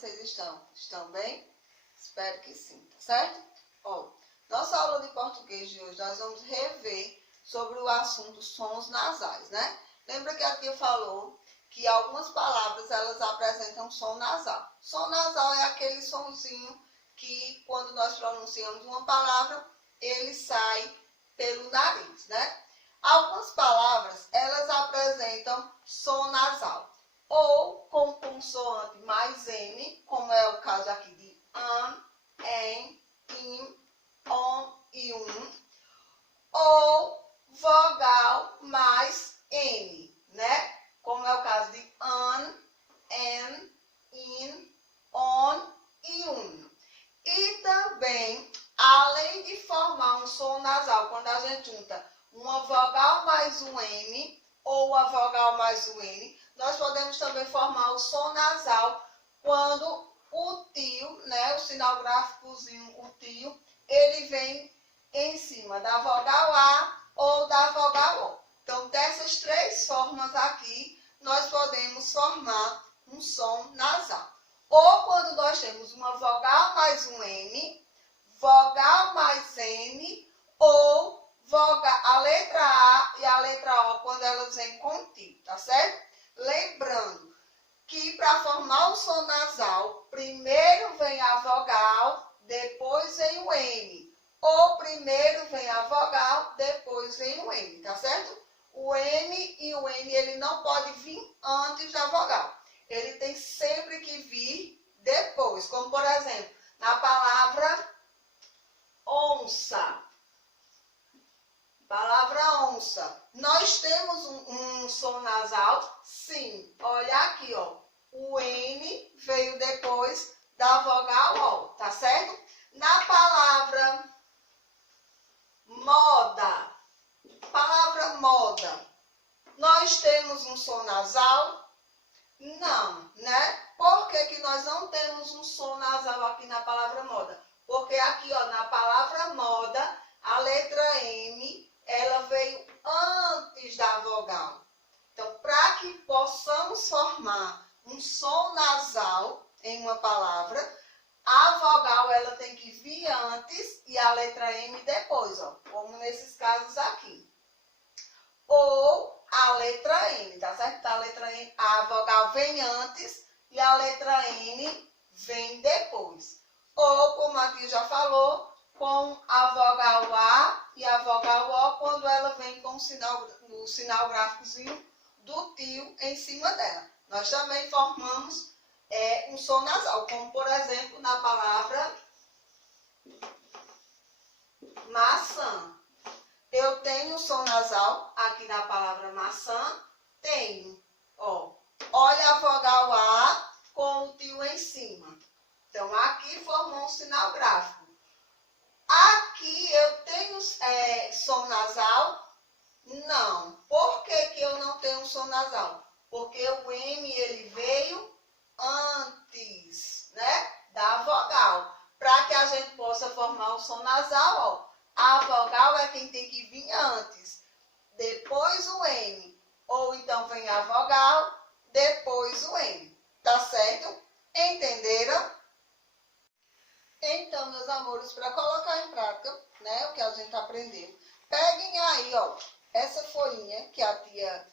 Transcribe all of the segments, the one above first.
vocês estão? Estão bem? Espero que sim, tá certo? Ó, nossa aula de português de hoje, nós vamos rever sobre o assunto sons nasais, né? Lembra que a tia falou que algumas palavras, elas apresentam som nasal. Som nasal é aquele sonzinho que, quando nós pronunciamos uma palavra, ele sai pelo nariz, né? Algumas palavras, elas apresentam som nasal, ou com consoante mais N, como é o caso aqui de an, en, in, on e ou vogal mais N, né? Como é o caso de an, en, in, on e E também, além de formar um som nasal, quando a gente junta uma vogal mais um M ou uma vogal mais um N, nós podemos também formar o som nasal quando o tio, né, o sinal gráficozinho, o tio, ele vem em cima da vogal A ou da vogal O. Então, dessas três formas aqui, nós podemos formar um som nasal. Ou quando nós temos uma vogal mais um M, vogal mais N, ou a letra A e a letra O quando elas vêm contigo, tá certo? Lembrando que para formar o som nasal, primeiro vem a vogal, depois vem o N. Ou primeiro vem a vogal, depois vem o N, tá certo? O M e o N, ele não pode vir antes da vogal. Ele tem sempre que vir depois. Como, por exemplo, na palavra onça. Palavra onça. Nós temos um som nasal? Sim. Olha aqui, ó. O N veio depois da vogal O, tá certo? Na palavra moda. Palavra moda. Nós temos um som nasal? Não, né? Por que nós não temos um som nasal aqui na palavra moda? Porque aqui, ó, na palavra moda, a letra M, ela veio antes da vogal. Então, para que possamos formar um som nasal em uma palavra, a vogal, ela tem que vir antes e a letra M depois, ó, como nesses casos aqui. Ou a letra N, tá certo? A letra N, a vogal vem antes e a letra N vem depois. Ou, como a tia já falou, com a vogal A e a vogal O, quando ela vem com o sinal gráficozinho do tio em cima dela. Nós também formamos um som nasal, como, por exemplo, na palavra maçã. Eu tenho som nasal aqui na palavra maçã? Tenho. Ó, olha a vogal A com o tio em cima. Então, aqui formou um sinal gráfico. Aqui eu tenho som nasal? Não. Por que eu não tenho som nasal? Porque o M, ele veio antes, né, da vogal. Para que a gente possa formar o som nasal, ó, a vogal é quem tem que vir antes. Depois o M. Ou então vem a vogal, depois o M. Tá certo? Entenderam? Então, meus amores, para colocar em prática, né, o que a gente aprendeu, peguem aí, ó, essa folhinha que a tia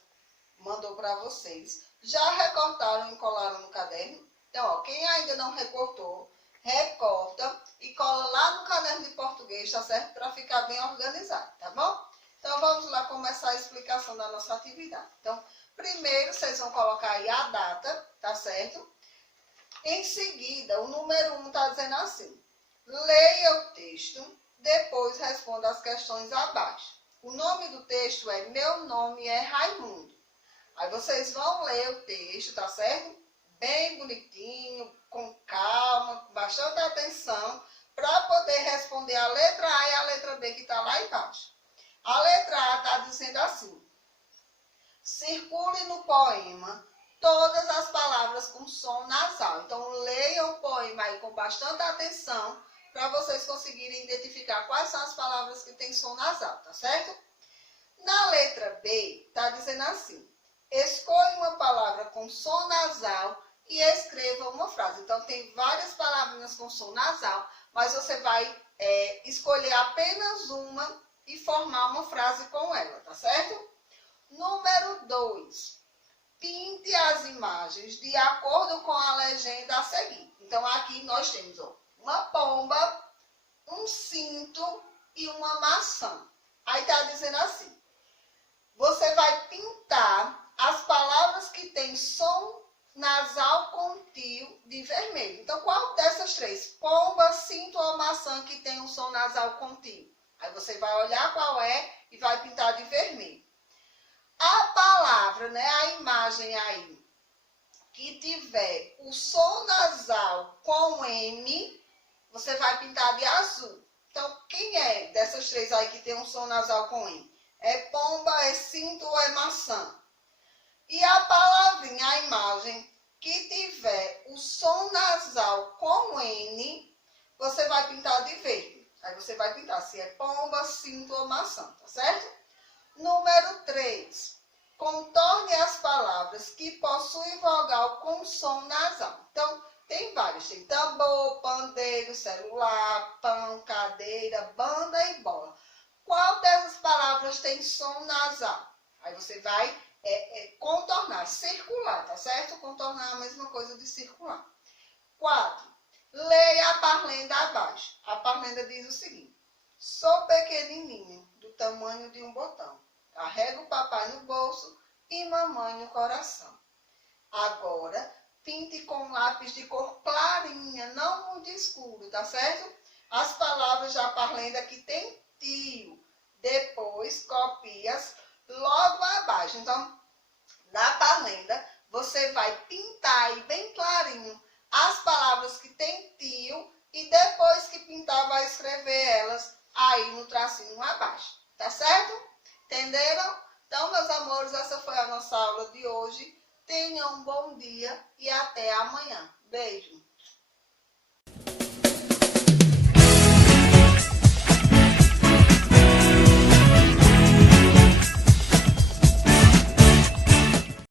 mandou para vocês. Já recortaram e colaram no caderno? Então, ó, quem ainda não recortou, recorta e cola lá no caderno de português, tá certo? Para ficar bem organizado, tá bom? Então, vamos lá começar a explicação da nossa atividade. Então, primeiro, vocês vão colocar aí a data, tá certo? Em seguida, o número 1 está dizendo assim: leia o texto, depois responda as questões abaixo. O nome do texto é Meu Nome é Raimundo. Aí vocês vão ler o texto, tá certo? Bem bonitinho, com calma, com bastante atenção, para poder responder a letra A e a letra B que está lá embaixo. A letra A está dizendo assim: circule no poema todas as palavras com som nasal. Então, leiam o poema aí com bastante atenção para vocês conseguirem identificar quais são as palavras que têm som nasal, tá certo? Na letra B, está dizendo assim: escolha uma palavra com som nasal e escreva uma frase. Então, tem várias palavrinhas com som nasal, mas você vai escolher apenas uma e formar uma frase com ela, tá certo? Número 2. Pinte as imagens de acordo com a legenda a seguir. Então, aqui nós temos uma pomba, um cinto e uma maçã. Aí tá dizendo assim, você vai pintar as palavras que têm som nasal contínuo de vermelho. Então, qual dessas três? Pomba, cinto ou maçã que tem um som nasal contínuo? Aí você vai olhar qual é e vai pintar de vermelho. A palavra, né, a imagem aí, que tiver o som nasal com M, você vai pintar de azul. Então, quem é dessas três aí que tem um som nasal com M? É pomba, é cinto ou é maçã? E a palavrinha, a imagem, que tiver o som nasal com N, você vai pintar de verde. Aí você vai pintar se é pomba, cinto ou maçã, tá certo? Número 3. Contorne as palavras que possuem vogal com som nasal. Então, tem vários. Tem tambor, pandeiro, celular, pão, cadeira, banda e bola. Qual dessas palavras tem som nasal? Aí você vai contornar, circular, tá certo? Contornar é a mesma coisa de circular. 4. Leia a parlenda abaixo. A parlenda diz o seguinte. Sou pequenininho, do tamanho de um botão. Carrego o papai no bolso e mamãe no coração. Agora, pinte com lápis de cor clarinha, não muito escuro, tá certo? As palavras da parlenda que tem tio. Depois, copia-as logo abaixo. Então, na parlenda, você vai pintar aí bem clarinho as palavras que tem tio e depois que pintar, vai escrever elas aí no tracinho abaixo. Tá certo? Entenderam? Então, meus amores, essa foi a nossa aula de hoje. Tenham um bom dia e até amanhã. Beijo!